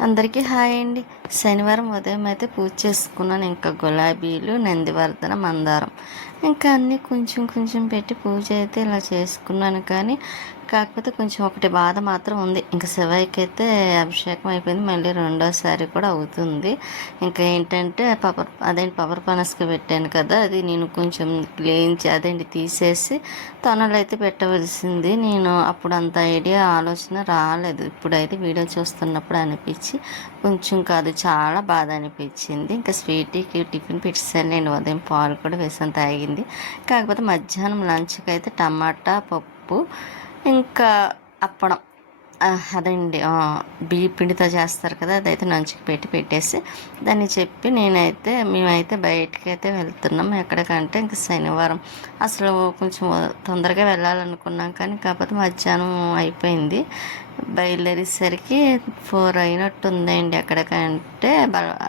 అందరికీ హాయ్ అండి. శనివారం ఉదయం అయితే పూజ చేసుకున్నాను. ఇంకా గులాబీలు, నందివర్ధన, మందారం ఇంకా అన్నీ కొంచెం కొంచెం పెట్టి పూజ అయితే ఇలా చేసుకున్నాను. కానీ కాకపోతే కొంచెం ఒకటి బాధ మాత్రం ఉంది. ఇంకా శివయ్యకి అయితే అభిషేకం అయిపోయింది, మళ్ళీ రెండోసారి కూడా అవుతుంది. ఇంకా ఏంటంటే పవర్ పనసక పెట్టాను కదా, అది నేను కొంచెం తీసేసి తొనలు అయితే పెట్టవలసింది. నేను అప్పుడు అంత ఐడియా ఆలోచన రాలేదు. ఇప్పుడైతే వీడియో చూస్తున్నప్పుడు అనిపించి కొంచెం కాదు చాలా బాధ అనిపించింది. ఇంకా స్వీట్కి టిఫిన్ పెట్టేసాను. నేను ఉదయం పాలు కూడా వేసాను, తాగింది. కాకపోతే మధ్యాహ్నం లంచ్కి అయితే టమాటా పప్పు ఇంకా అప్పడం, అదండి బియ్య పిండితో చేస్తారు కదా, అదైతే నంచుకు పెట్టేసి దాన్ని చెప్పి మేమైతే బయటికి అయితే వెళ్తున్నాం. ఎక్కడికంటే ఇంక శనివారం అసలు కొంచెం తొందరగా వెళ్ళాలనుకున్నాం, కానీ కాకపోతే మధ్యాహ్నం అయిపోయింది. బయలుదేరేసరికి 4 అయినట్టుందండి. ఎక్కడికంటే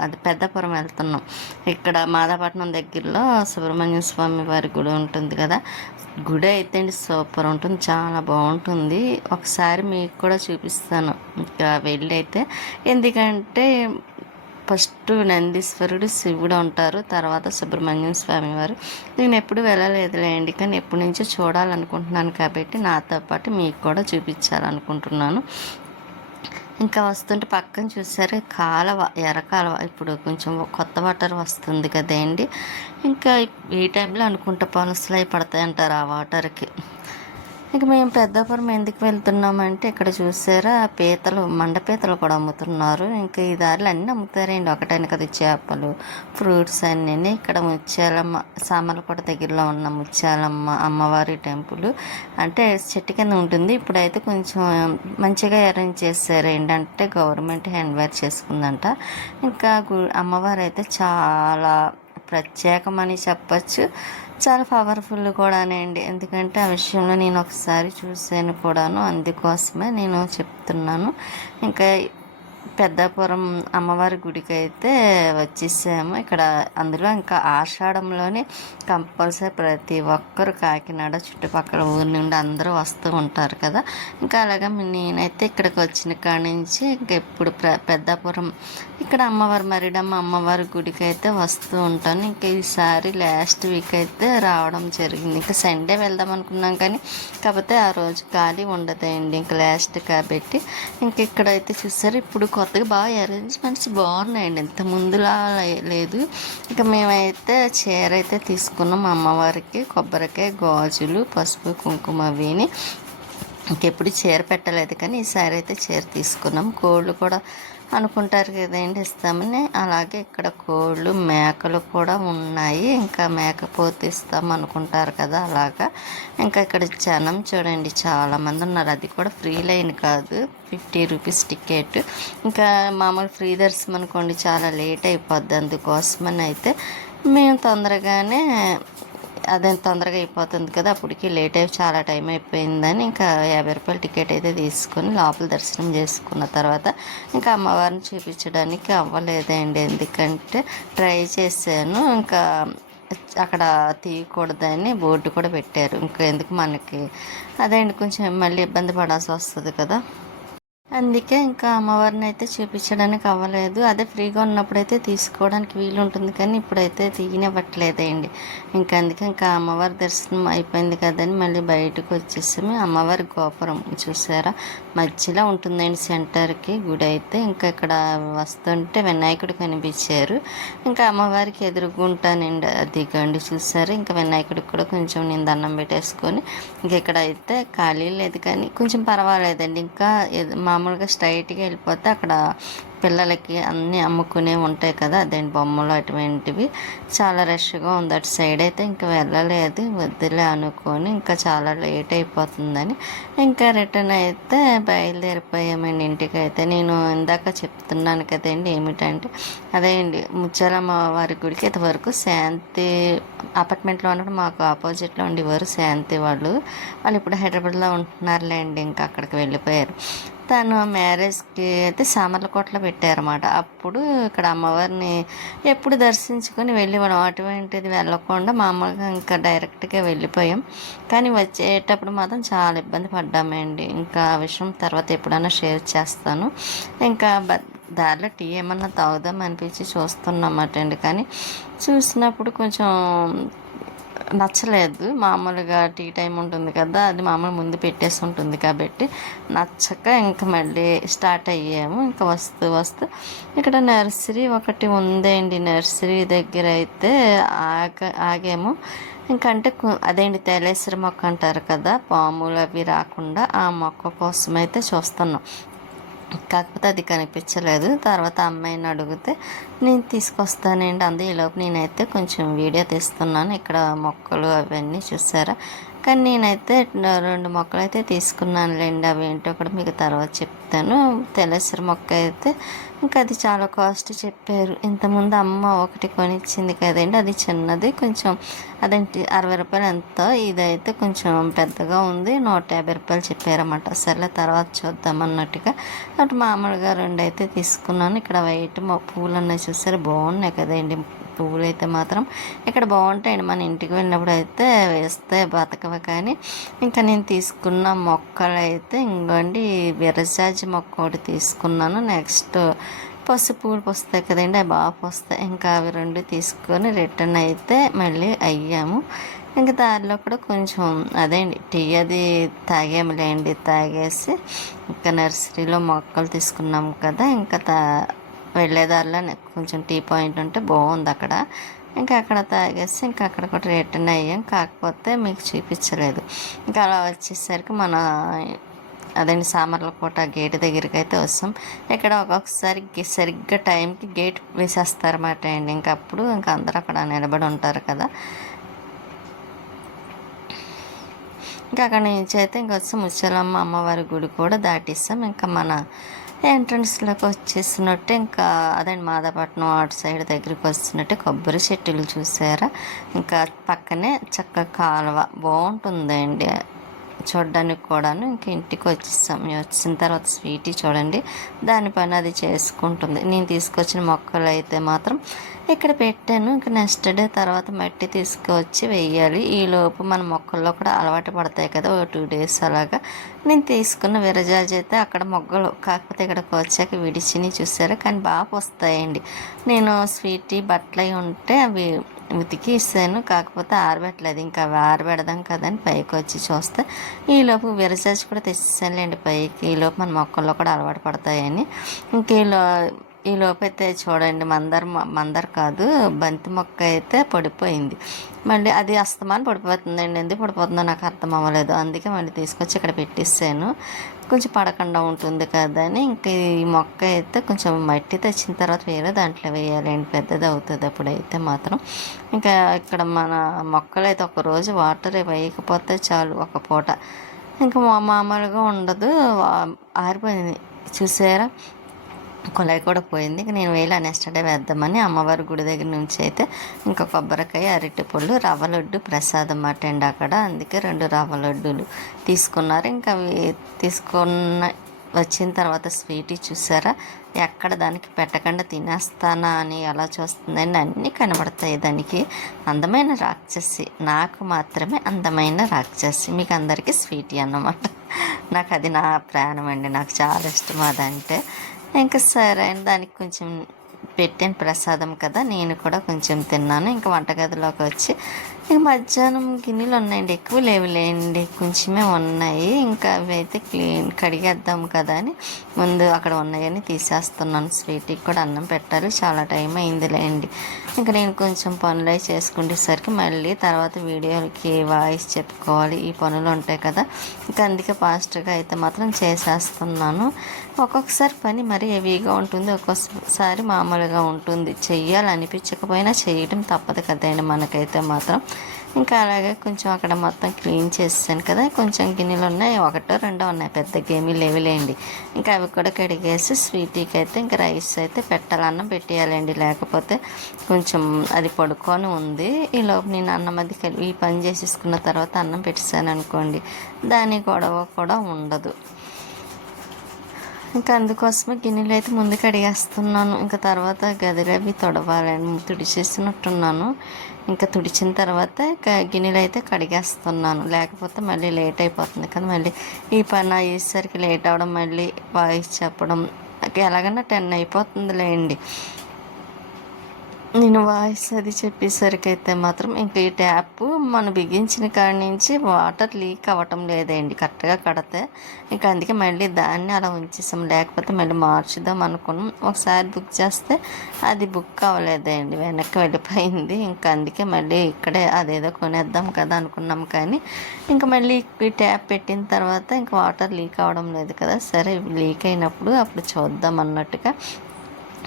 అది పెద్దపురం వెళ్తున్నాం. ఇక్కడ మాదాపట్నం దగ్గరలో సుబ్రహ్మణ్య స్వామి వారి గుడి ఉంటుంది కదా, గుడి అయితే అండి సూపర్ ఉంటుంది, చాలా బాగుంటుంది. ఒకసారి మీకు కూడా చూపిస్తాను ఇంకా వెళ్ళి అయితే. ఎందుకంటే ఫస్ట్ నందీశ్వరుడు, శివుడు ఉంటారు, తర్వాత సుబ్రహ్మణ్యం స్వామి వారు. నేను ఎప్పుడు వెళ్ళలేదులేండి, కానీ ఎప్పటి నుంచో చూడాలనుకుంటున్నాను కాబట్టి నాతో పాటు మీకు కూడా చూపించాలనుకుంటున్నాను. ఇంకా వస్తుంటే పక్కన చూసారు కాలువ, ఎర్ర కాలువ. ఇప్పుడు కొంచెం కొత్త వాటర్ వస్తుంది కదండి. ఇంకా ఈ టైంలో అనుకుంటే పనసలు అవి పడతాయి అంటారు ఆ వాటర్కి. ఇక మేము పెద్దాపురం ఎందుకు వెళ్తున్నామంటే ఇక్కడ చూసారా మండపీతలు కూడా అమ్ముతున్నారు. ఇంకా ఈ దారిలో అన్నీ అమ్ముతారండి, ఒకటైన కదా చేపలు, ఫ్రూట్స్ అన్నీ. ఇక్కడ ముత్యాలమ్మ సామర్లకోట దగ్గరలో ఉన్న ముత్యాలమ్మ అమ్మవారి టెంపుల్ అంటే చెట్టు కింద ఉంటుంది. ఇప్పుడైతే కొంచెం మంచిగా అరేంజ్ చేశారు. ఏంటంటే గవర్నమెంట్ హ్యాండ్వేర్ చేసుకుందంట. ఇంకా అమ్మవారు అయితే చాలా ప్రత్యేకమని చెప్పచ్చు, చాలా పవర్ఫుల్ కూడానండి. ఎందుకంటే ఆ విషయంలో నేను ఒకసారి చూశాను కూడాను, అందుకోసమే నేను చెప్తున్నాను. ఇంకా పెద్దాపురం అమ్మవారి గుడికి అయితే వచ్చేసాము. ఇక్కడ అందులో ఇంకా ఆషాఢంలోనే కంపల్సరీ ప్రతి ఒక్కరు కాకినాడ చుట్టుపక్కల ఊరి నుండి అందరూ వస్తూ ఉంటారు కదా. ఇంకా అలాగే నేనైతే ఇక్కడికి వచ్చిన కాడి నుంచి ఇంకా ఎప్పుడు పెద్దాపురం ఇక్కడ మరిడమ్మ అమ్మవారి గుడికి అయితే వస్తూ ఉంటాను. ఇంకా ఈసారి లాస్ట్ వీక్ అయితే రావడం జరిగింది. ఇంకా సండే వెళ్దాం అనుకున్నాం, కానీ కాకపోతే ఆ రోజు ఖాళీ ఉండదండి, ఇంకా లాస్ట్ కాబట్టి. ఇంక ఇక్కడైతే చూసారు ఇప్పుడు కొత్తగా బాగా అరేంజ్మెంట్స్ బాగున్నాయండి, ఇంత ముందులా లేదు. ఇక మేమైతే చీర అయితే తీసుకున్నాం అమ్మవారికి, కొబ్బరికాయ, గాజులు, పసుపు, కుంకుమ అవిని. ఇంకెప్పుడు చీర పెట్టలేదు, కానీ ఈసారి అయితే చీర తీసుకున్నాం. కోళ్ళు కూడా అనుకుంటారు కదండి ఇస్తామని, అలాగే ఇక్కడ కోళ్ళు, మేకలు కూడా ఉన్నాయి. ఇంకా మేకపోతే ఇస్తాం అనుకుంటారు కదా, అలాగా. ఇంకా ఇక్కడ జనం చూడండి చాలామంది ఉన్నారు. అది కూడా ఫ్రీ లైన్ కాదు, 50 రూపీస్ టికెట్. ఇంకా మామూలు ఫ్రీ దర్శనం అనుకోండి చాలా లేట్ అయిపోద్ది. అందుకోసమని అయితే మేము తొందరగా అయిపోతుంది కదా, అప్పటికి లేట్ అయి చాలా టైం అయిపోయిందని ఇంకా 50 రూపాయల టికెట్ అయితే తీసుకొని లోపల దర్శనం చేసుకున్న తర్వాత ఇంకా అమ్మవారిని చూపించడానికి అవ్వలేదండి. ఎందుకంటే ట్రై చేశాను, ఇంకా అక్కడ తీయకూడదని బోర్డు కూడా పెట్టారు. ఇంకా ఎందుకు మనకి అదేండి, కొంచెం మళ్ళీ ఇబ్బంది పడాల్సి వస్తుంది కదా, అందుకే ఇంకా అమ్మవారిని అయితే చూపించడానికి అవ్వలేదు. అదే ఫ్రీగా ఉన్నప్పుడైతే తీసుకోవడానికి వీలు ఉంటుంది, కానీ ఇప్పుడైతే తీయనివ్వట్లేదండి. అందుకే ఇంకా అమ్మవారి దర్శనం అయిపోయింది కదని మళ్ళీ బయటకు వచ్చేసాము. అమ్మవారి గోపురం చూసారా, మధ్యలో ఉంటుందండి సెంటర్కి గుడి అయితే. ఇంకా ఇక్కడ వస్తుంటే వినాయకుడు కనిపించారు. ఇంకా అమ్మవారికి ఎదురుగుంటానండి, అదిగండి చూసారు. ఇంకా వినాయకుడికి కూడా కొంచెం నేను దండం పెట్టేసుకొని ఇంకా ఇక్కడ అయితే ఖాళీ లేదు, కానీ కొంచెం పర్వాలేదండి. ఇంకా మామూలుగా స్ట్రైట్గా వెళ్ళిపోతే అక్కడ పిల్లలకి అన్నీ అమ్ముకునే ఉంటాయి కదా, అదేంటి బొమ్మలు అటువంటివి. చాలా రష్గా ఉంది అటు సైడ్ అయితే. ఇంకా వెళ్ళలేదు, వద్దులే అనుకొని ఇంకా చాలా లేట్ అయిపోతుందని ఇంకా రిటర్న్ అయితే బయలుదేరిపోయామండి ఇంటికి. అయితే నేను ఇందాక చెప్తున్నాను కదండి ఏమిటంటే అదేండి ముత్యాలమ్మ వారి గుడికి ఇంతవరకు శాంతి అపార్ట్మెంట్లో ఉన్నప్పుడు మాకు ఆపోజిట్లో ఉండేవారు శాంతి వాళ్ళు ఇప్పుడు హైదరాబాద్లో ఉంటున్నారులేండి, ఇంకా అక్కడికి వెళ్ళిపోయారు. తను మ్యారేజ్కి అయితే సామర్లకోటలో పెట్టారన్నమాట. అప్పుడు ఇక్కడ అమ్మవారిని ఎప్పుడు దర్శించుకొని వెళ్ళేవాళ్ళం, అటువంటిది వెళ్ళకుండా మామూలుగా ఇంకా డైరెక్ట్గా వెళ్ళిపోయాం. కానీ వచ్చేటప్పుడు మాత్రం చాలా ఇబ్బంది పడ్డామండి. ఇంకా ఆ విషయం తర్వాత ఎప్పుడైనా షేర్ చేస్తాను. ఇంకా దారిలో టీ ఏమన్నా తాగుదాం అనిపించి చూస్తున్నమాట అండి. కానీ చూసినప్పుడు కొంచెం నచ్చలేదు. మామూలుగా టీ టైం ఉంటుంది కదా, అది మామూలు ముందు పెట్టేసి ఉంటుంది కాబట్టి నచ్చక ఇంక మళ్ళీ స్టార్ట్ అయ్యాము. ఇంకా వస్తూ వస్తూ ఇక్కడ నర్సరీ ఒకటి ఉందండి. నర్సరీ దగ్గర అయితే ఆగాము. ఇంకంటే అదేంటి తేలేశ్వరి మొక్క అంటారు కదా, పాములు అవి రాకుండా ఆ మొక్క కోసం అయితే చూస్తున్నాం. కాకపోతే అది కనిపించలేదు. తర్వాత అమ్మాయిని అడిగితే నేను తీసుకొస్తానండి అంది. ఈలోపు నేనైతే కొంచెం వీడియో తీస్తున్నాను. ఇక్కడ మొక్కలు అవన్నీ చూసారా. కానీ నేనైతే 2 మొక్కలు అయితే తీసుకున్నానులేండి. అవి ఏంటో కూడా మీకు తర్వాత చెప్తాను. తెల్లసిరి మొక్క అయితే ఇంకా అది చాలా కాస్ట్ చెప్పారు. ఇంతకుముందు అమ్మ ఒకటి కొనిచ్చింది కదండి, అది చిన్నది కొంచెం, అదేంటి 60 రూపాయలు ఎంతో. ఇదైతే కొంచెం పెద్దగా ఉంది, 150 రూపాయలు చెప్పారన్నమాట. సర్లే తర్వాత చూద్దాం అన్నట్టుగా అటు మామూలుగా 2 అయితే తీసుకున్నాను. ఇక్కడ వైట్ పూలు అన్నవి చూసారు, బాగున్నాయి కదండి. పువ్వులు అయితే మాత్రం ఇక్కడ బాగుంటాయండి. మన ఇంటికి వెళ్ళినప్పుడు అయితే వేస్తే బతకవు. కానీ ఇంకా నేను తీసుకున్న మొక్కలు అయితే ఇంకోండి విరజాజి మొక్క ఒకటి తీసుకున్నాను. నెక్స్ట్ పసుపు పూలు వస్తాయి కదండి, అవి బాగా వస్తాయి. ఇంకా అవి 2 తీసుకొని రిటర్న్ అయితే మళ్ళీ అయ్యాము. ఇంకా దారిలో కూడా కొంచెం అదేండి టీ అది తాగాములేండి. తాగేసి ఇంకా నర్సరీలో మొక్కలు తీసుకున్నాము కదా, ఇంకా వెళ్ళేదారిలో కొంచెం టీ పాయింట్ ఉంటే బాగుంది అక్కడ. ఇంకా అక్కడ తాగేసి ఇంకా అక్కడ కూడా రిటర్న్ అయ్యాం. కాకపోతే మీకు చూపించలేదు. ఇంకా అలా వచ్చేసరికి మన అదేంటి సామర్లకోట గేట్ దగ్గరికి అయితే వస్తాం. ఇక్కడ ఒక్కొక్కసారి సరిగ్గా టైంకి గేట్ వేసేస్తారన్నమాట అండి. ఇంకా అప్పుడు ఇంకా అందరూ అక్కడ నిలబడి ఉంటారు కదా. ఇంకా అక్కడ నుంచి అయితే ఇంకా వచ్చి ముచ్చలమ్మ అమ్మవారి గుడి కూడా దాటిస్తాం. ఇంకా మన ఎంట్రన్స్లోకి వచ్చేసినట్టే ఇంకా అదండి మాదాపట్నం అటు సైడ్ దగ్గరికి వస్తున్నట్టే కొబ్బరి చెట్టులు చూసారా. ఇంకా పక్కనే చక్కగా కాలువ బాగుంటుందండి చూడడానికి కూడాను. ఇంక ఇంటికి వచ్చేసాం. వచ్చిన తర్వాత స్వీటీ చూడండి దాని పని అది చేసుకుంటుంది. నేను తీసుకొచ్చిన మొక్కలు అయితే మాత్రం ఇక్కడ పెట్టాను. ఇంక నెక్స్ట్ డే తర్వాత మట్టి తీసుకువచ్చి వేయాలి. ఈలోపు మన మొక్కల్లో కూడా అలవాటు పడతాయి కదా, 2 డేస్ అలాగా. నేను తీసుకున్న విరజాజి అయితే అక్కడ మొగ్గలు, కాకపోతే ఇక్కడికి వచ్చాక విడిచిని చూసారా, కానీ బాగా వస్తాయండి. నేను స్వీటీ బట్టలు ఉంటే అవి ఉతికి ఇస్తాను, కాకపోతే ఆరబెట్టలేదు. ఇంకా అవి ఆరబెడదాం కదని పైకి వచ్చి చూస్తే ఈలోపు విరజాజి కూడా తెచ్చేసానులేండి పైకి. ఈలోపు మన మొక్కల్లో కూడా అలవాటు పడతాయని. ఇంక ఈలోపు అయితే చూడండి మందర్ కాదు బంతి మొక్క అయితే పడిపోయింది. మళ్ళీ అది అస్తమానం పడిపోతుందండి. ఎందుకు పడిపోతుందో నాకు అర్థం అవ్వలేదు. అందుకే మళ్ళీ తీసుకొచ్చి ఇక్కడ పెట్టిస్తాను, కొంచెం పడకుండా ఉంటుంది కదా అని. ఇంక ఈ మొక్క అయితే కొంచెం మట్టి తెచ్చిన తర్వాత వేరే దాంట్లో వేయాలండి, పెద్దది అవుతుంది అప్పుడైతే మాత్రం. ఇంకా ఇక్కడ మన మొక్కలు అయితే ఒకరోజు వాటర్ వేయకపోతే చాలు ఒక పూట ఇంకా మామూలుగా ఉండదు, ఆరిపోయింది చూసారా. కుళాయి కూడా పోయింది. ఇంక నేను వేళ నెక్స్ట్ డే వేద్దామని అమ్మవారి గుడి దగ్గర నుంచి అయితే ఇంకా కొబ్బరికాయ, అరటిపళ్ళు, రవ్వ లడ్డు ప్రసాదం అటండి అక్కడ. అందుకే 2 రవ్వ లడ్డూలు తీసుకున్నారు. ఇంకా అవి తీసుకున్న వచ్చిన తర్వాత స్వీటీ చూసారా, ఎక్కడ దానికి పెట్టకుండా తినేస్తానా అని ఎలా చూస్తుందండి. అన్నీ కనబడతాయి దానికి. అందమైన రాక్షసి, నాకు మాత్రమే అందమైన రాక్షసి, మీకు అందరికీ స్వీటీ అన్నమాట. నాకు అది నా ప్రాణం అండి, నాకు చాలా ఇష్టం అదంటే. ఇంకా సరే దానికి కొంచెం పెట్టాను ప్రసాదం కదా, నేను కూడా కొంచెం తిన్నాను. ఇంకా వంటగదిలోకి వచ్చి ఇంక మధ్యాహ్నం గిన్నెలు ఉన్నాయండి, ఎక్కువ లేవులేండి, కొంచెమే ఉన్నాయి. ఇంకా అవి అయితే కడిగేద్దాం కదా అని ముందు అక్కడ ఉన్నాయని తీసేస్తున్నాను. స్వీట్కి కూడా అన్నం పెట్టాలి, చాలా టైం అయిందిలేండి. ఇంకా నేను కొంచెం పనులు చేసుకునేసరికి మళ్ళీ తర్వాత వీడియోకి వాయిస్ చెప్పుకోవాలి, ఈ పనులు ఉంటాయి కదా. ఇంకా అందుకే ఫాస్ట్గా అయితే మాత్రం చేసేస్తున్నాను. ఒక్కొక్కసారి పని మరీ హెవీగా ఉంటుంది, ఒక్కొక్కసారి మామూలుగా ఉంటుంది. చెయ్యాలనిపించకపోయినా చేయడం తప్పదు కదండి మనకైతే మాత్రం. ఇంకా అలాగే కొంచెం అక్కడ మొత్తం క్లీన్ చేసాను కదా. కొంచెం గిన్నెలు ఉన్నాయి, 1, 2 ఉన్నాయి, పెద్ద గేమీ లేవులేండి. ఇంకా అవి కూడా కడిగేసి స్వీటీకి అయితే ఇంకా రైస్ అయితే పెట్టాలి, అన్నం పెట్టేయాలండి, లేకపోతే కొంచెం అది పడుకొని ఉంది. ఈలోపు నేను అన్నం అది ఈ పని చేసేసుకున్న తర్వాత అన్నం పెట్టేసాను అనుకోండి, దాని గొడవ కూడా ఉండదు. ఇంకా అందుకోసమే గిన్నెలు అయితే ముందు కడిగేస్తున్నాను. ఇంకా తర్వాత గదిలో అవి తొడవాలని తుడిచేసినట్టున్నాను. ఇంకా తుడిచిన తర్వాత గిన్నెలు అయితే కడిగేస్తున్నాను, లేకపోతే మళ్ళీ లేట్ అయిపోతుంది కదా. మళ్ళీ ఈ పని అయ్యేసరికి లేట్ అవ్వడం, మళ్ళీ వాయిస్ చెప్పడం ఎలాగన్నా 10 అయిపోతుందిలేండి. నేను వాయిస్ అది చెప్పేసరికి అయితే మాత్రం ఇంక ఈ ట్యాప్ మనం బిగించిన కాడి నుంచి వాటర్ లీక్ అవ్వటం లేదండి కరెక్ట్గా కడితే. ఇంకా అందుకే మళ్ళీ దాన్ని అలా ఉంచేసాం, లేకపోతే మళ్ళీ మార్చుదాం అనుకున్నాం. ఒకసారి బుక్ చేస్తే అది బుక్ అవ్వలేదండి, వెనక్కి వెళ్ళిపోయింది. ఇంకా అందుకే మళ్ళీ ఇక్కడే అదేదో కొనేద్దాం కదా అనుకున్నాం. కానీ ఇంకా మళ్ళీ ఈ ట్యాప్ పెట్టిన తర్వాత ఇంకా వాటర్ లీక్ అవ్వడం లేదు కదా, సరే లీక్ అయినప్పుడు అప్పుడు చూద్దాం అన్నట్టుగా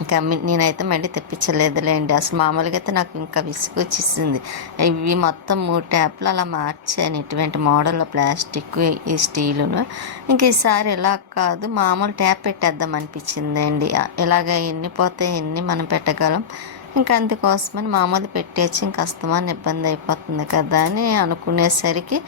ఇంకా నేనైతే మళ్ళీ తెప్పించలేదులేండి. అసలు మామూలుగా అయితే నాకు ఇంకా విసుగు వచ్చేసింది. ఇవి మొత్తం 3 ట్యాప్లు అలా మార్చాను, ఇటువంటి మోడల్లో ప్లాస్టిక్, ఈ స్టీలును. ఇంక ఈసారి ఇలా కాదు, మామూలు ట్యాప్ పెట్టేద్దాం అనిపించిందండి. ఇలాగ ఎన్ని పోతే ఎన్ని మనం పెట్టగలం, ఇంకా అందుకోసమని మామూలు పెట్టేసి ఇంక అస్తమానం ఇబ్బంది అయిపోతుంది కదా అని అనుకునేసరికి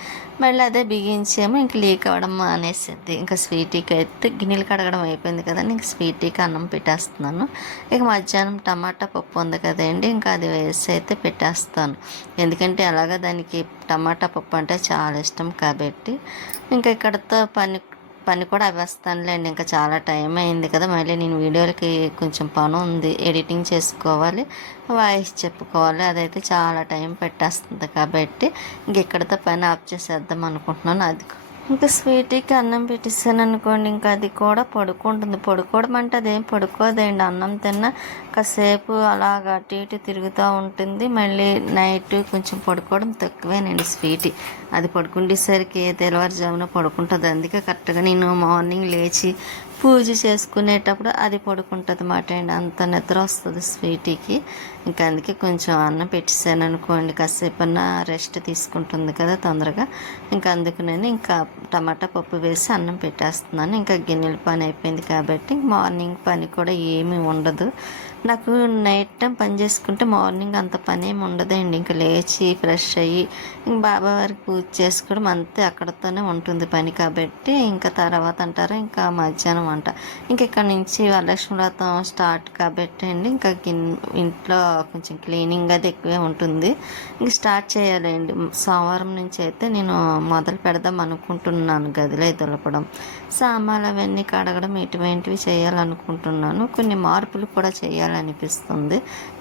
మళ్ళీ అదే బిగించాము. ఇంక లీక్ అవ్వడం మానేసింది. ఇంకా స్వీటీకి అయితే గిన్నెలు కడగడం అయిపోయింది కదండి, ఇంక స్వీటీకి అన్నం పెట్టేస్తున్నాను. ఇక మధ్యాహ్నం టమాటా పప్పు ఉంది కదండి, ఇంకా అది వేసి అయితే పెట్టేస్తాను. ఎందుకంటే అలాగా దానికి టమాటా పప్పు అంటే చాలా ఇష్టం కాబట్టి. ఇంకా ఇక్కడతో పని కూడా అవ్వేస్తానులేండి. ఇంకా చాలా టైం అయింది కదా, మళ్ళీ నేను వీడియోలకి కొంచెం పని ఉంది, ఎడిటింగ్ చేసుకోవాలి, వాయిస్ చెప్పుకోవాలి, అదైతే చాలా టైం పెట్టేస్తుంది కాబట్టి ఇంక ఇక్కడితో పని ఆఫ్ చేసేద్దాం అనుకుంటున్నాను. అది ఇంకా స్వీటీకి అన్నం పెట్టిస్తాను అనుకోండి, ఇంకా అది కూడా పడుకుంటుంది. పడుకోవడం అంటే అదేం పడుకోదండి, అన్నం తిన్నా కాసేపు అలాగ అటు ఇటు తిరుగుతూ ఉంటుంది. మళ్ళీ నైట్ కొంచెం పడుకోవడం తక్కువేనండి స్వీటీ. అది పడుకుండేసరికి తెల్లవారుజామున పడుకుంటుంది. అందుకే కరెక్ట్గా నేను మార్నింగ్ లేచి పూజ చేసుకునేటప్పుడు అది పడుకుంటుంది అన్నమాట అండి. అంత నిద్ర వస్తుంది స్వీటీకి. ఇంకా అందుకే కొంచెం అన్నం పెట్టేసాను అనుకోండి, కాసేపన్నా రెస్ట్ తీసుకుంటుంది కదా తొందరగా. ఇంకా అందుకు నేను ఇంకా టమాటా పప్పు వేసి అన్నం పెట్టేస్తున్నాను. ఇంకా గిన్నెల పని అయిపోయింది కాబట్టి మార్నింగ్ పని కూడా ఏమీ ఉండదు నాకు. నైట్ టైం పని చేసుకుంటే మార్నింగ్ అంత పని ఏమి ఉండదండి. ఇంకా లేచి ఫ్రెష్ అయ్యి ఇంక బాబా వారికి పూజ చేసుకోవడం అంతే, అక్కడతోనే ఉంటుంది పని కాబట్టి. ఇంకా తర్వాత అంటారా ఇంకా మధ్యాహ్నం వంట. ఇంక ఇక్కడ నుంచి వరలక్ష్మి వ్రతం స్టార్ట్ కాబట్టి అండి, ఇంకా ఇంట్లో కొంచెం క్లీనింగ్ అది ఎక్కువే ఉంటుంది. ఇంక స్టార్ట్ చేయాలండి. సోమవారం నుంచి అయితే నేను మొదలు పెడదాం అనుకుంటున్నాను. గదిలో దులపడం, సామాన్లు అవన్నీ కడగడం ఇటువంటివి చేయాలనుకుంటున్నాను. కొన్ని మార్పులు కూడా చేయాలనిపిస్తుంది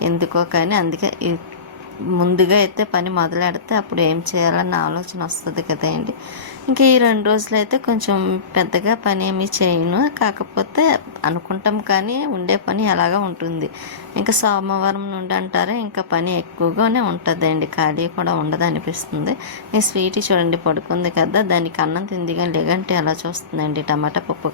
ఎందుకో కానీ. అందుకే ముందుగా అయితే పని మొదలెడితే అప్పుడు ఏం చేయాలన్న ఆలోచన వస్తుంది కదండి. ఇంక ఈ 2 రోజులు అయితే కొంచెం పెద్దగా పని ఏమీ చేయను, కాకపోతే అనుకుంటాం కానీ ఉండే పని అలాగా ఉంటుంది. ఇంకా సోమవారం నుండి అంటారా ఇంకా పని ఎక్కువగానే ఉంటుందండి, ఖాళీ కూడా ఉండదు అనిపిస్తుంది. ఈ స్వీటీ చూడండి పడుకుంది కదా, దానికి అన్నం తిందిగా లేదంటే ఎలా చూస్తుందండి టమాటా పప్పు